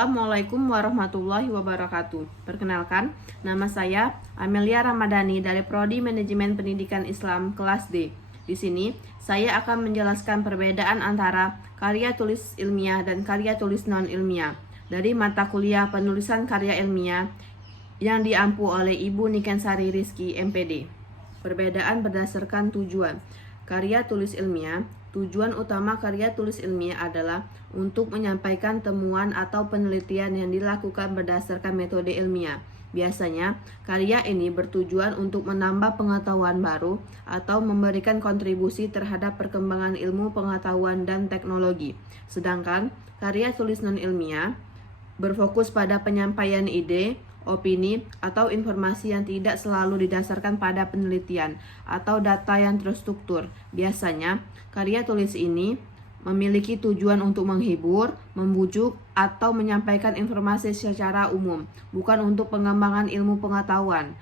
Assalamualaikum warahmatullahi wabarakatuh. Perkenalkan, nama saya Amelia Ramadhani dari Prodi Manajemen Pendidikan Islam kelas D. Di sini, saya akan menjelaskan perbedaan antara karya tulis ilmiah dan karya tulis non-ilmiah dari mata kuliah penulisan karya ilmiah yang diampu oleh Ibu Nikensari Rizky, MPD. Perbedaan berdasarkan tujuan. Karya tulis ilmiah, tujuan utama karya tulis ilmiah adalah untuk menyampaikan temuan atau penelitian yang dilakukan berdasarkan metode ilmiah. Biasanya, karya ini bertujuan untuk menambah pengetahuan baru atau memberikan kontribusi terhadap perkembangan ilmu pengetahuan dan teknologi. Sedangkan, karya tulis non-ilmiah berfokus pada penyampaian ide, opini, atau informasi yang tidak selalu didasarkan pada penelitian atau data yang terstruktur. Biasanya, karya tulis ini memiliki tujuan untuk menghibur, membujuk, atau menyampaikan informasi secara umum, bukan untuk pengembangan ilmu pengetahuan.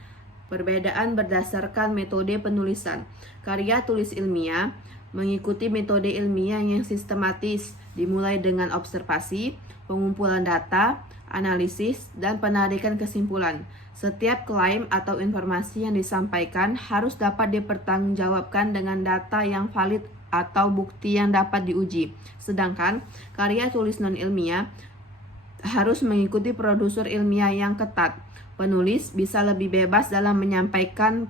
Perbedaan berdasarkan metode penulisan. Karya tulis ilmiah mengikuti metode ilmiah yang sistematis, dimulai dengan observasi, pengumpulan data, analisis, dan penarikan kesimpulan. Setiap klaim atau informasi yang disampaikan harus dapat dipertanggungjawabkan dengan data yang valid atau bukti yang dapat diuji. Sedangkan karya tulis non-ilmiah harus mengikuti prosedur ilmiah yang ketat. Penulis bisa lebih bebas dalam menyampaikan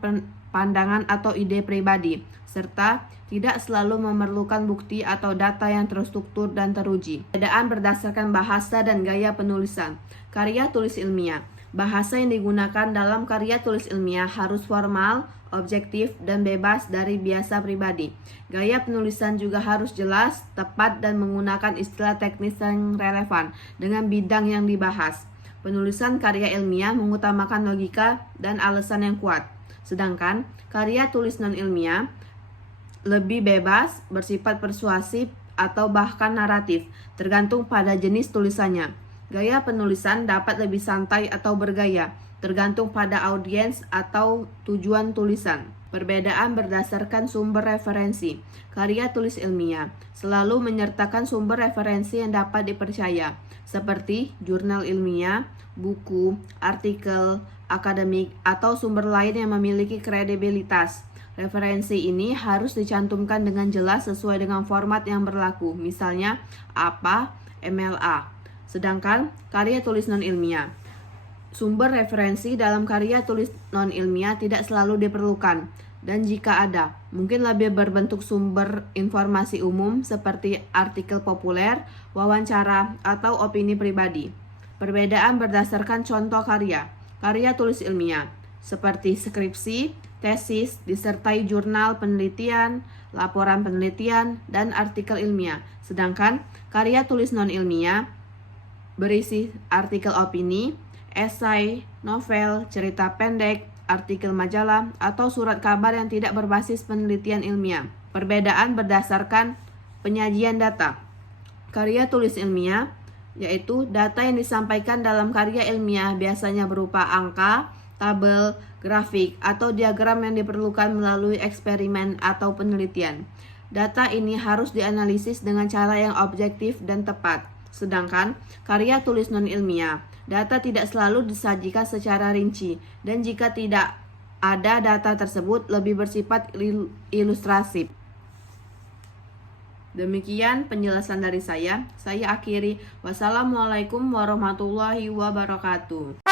pandangan atau ide pribadi, serta tidak selalu memerlukan bukti atau data yang terstruktur dan teruji. Perbedaan berdasarkan bahasa dan gaya penulisan. Karya tulis ilmiah. Bahasa yang digunakan dalam karya tulis ilmiah harus formal, objektif, dan bebas dari biasa pribadi. Gaya penulisan juga harus jelas, tepat, dan menggunakan istilah teknis yang relevan dengan bidang yang dibahas. Penulisan karya ilmiah mengutamakan logika dan alasan yang kuat. Sedangkan karya tulis non-ilmiah lebih bebas, bersifat persuasif, atau bahkan naratif, tergantung pada jenis tulisannya. Gaya penulisan dapat lebih santai atau bergaya, tergantung pada audiens atau tujuan tulisan. Perbedaan berdasarkan sumber referensi. Karya tulis ilmiah selalu menyertakan sumber referensi yang dapat dipercaya, seperti jurnal ilmiah, buku, artikel, akademik, atau sumber lain yang memiliki kredibilitas. Referensi ini harus dicantumkan dengan jelas sesuai dengan format yang berlaku, misalnya APA, MLA. Sedangkan karya tulis non-ilmiah, sumber referensi dalam karya tulis non-ilmiah tidak selalu diperlukan, dan jika ada, mungkin lebih berbentuk sumber informasi umum seperti artikel populer, wawancara, atau opini pribadi. Perbedaan berdasarkan contoh karya. Karya tulis ilmiah, seperti skripsi, tesis, disertai jurnal penelitian, laporan penelitian, dan artikel ilmiah. Sedangkan karya tulis non-ilmiah berisi artikel opini, esai, novel, cerita pendek, artikel majalah, atau surat kabar yang tidak berbasis penelitian ilmiah. Perbedaan berdasarkan penyajian data. Karya tulis ilmiah yaitu data yang disampaikan dalam karya ilmiah biasanya berupa angka, tabel, grafik, atau diagram yang diperlukan melalui eksperimen atau penelitian. Data ini harus dianalisis dengan cara yang objektif dan tepat. Sedangkan karya tulis non-ilmiah, data tidak selalu disajikan secara rinci, dan jika tidak ada data tersebut lebih bersifat ilustratif. Demikian penjelasan dari saya. Saya akhiri. Wassalamualaikum warahmatullahi wabarakatuh.